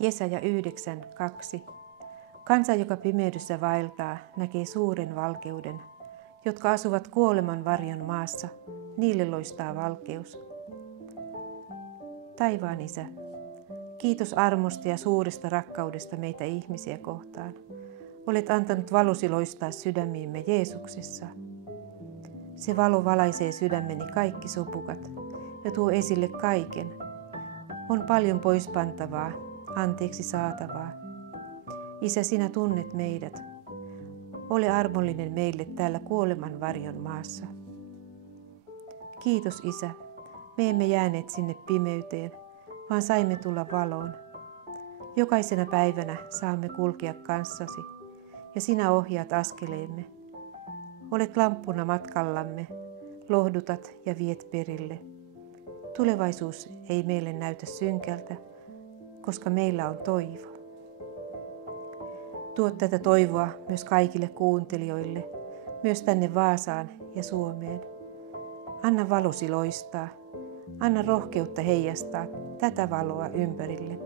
Jesaja 9:2. Kansa, joka pimeydessä vaeltaa, näkee suuren valkeuden. Jotka asuvat kuoleman varjon maassa, niille loistaa valkeus. Taivaan Isä, kiitos armosta ja suuresta rakkaudesta meitä ihmisiä kohtaan. Olet antanut valosi loistaa sydämiimme Jeesuksessa. Se valo valaisee sydämeni kaikki sopukat ja tuo esille kaiken. On paljon poispantavaa, anteeksi saatavaa. Isä, sinä tunnet meidät. Ole armollinen meille täällä kuoleman varjon maassa. Kiitos Isä, me emme jääneet sinne pimeyteen, vaan saimme tulla valoon. Jokaisena päivänä saamme kulkea kanssasi ja sinä ohjaat askeleemme. Olet lamppuna matkallamme, lohdutat ja viet perille. Tulevaisuus ei meille näytä synkältä, koska meillä on toivo. Tuo tätä toivoa myös kaikille kuuntelijoille, myös tänne Vaasaan ja Suomeen. Anna valosi loistaa, anna rohkeutta heijastaa tätä valoa ympärille.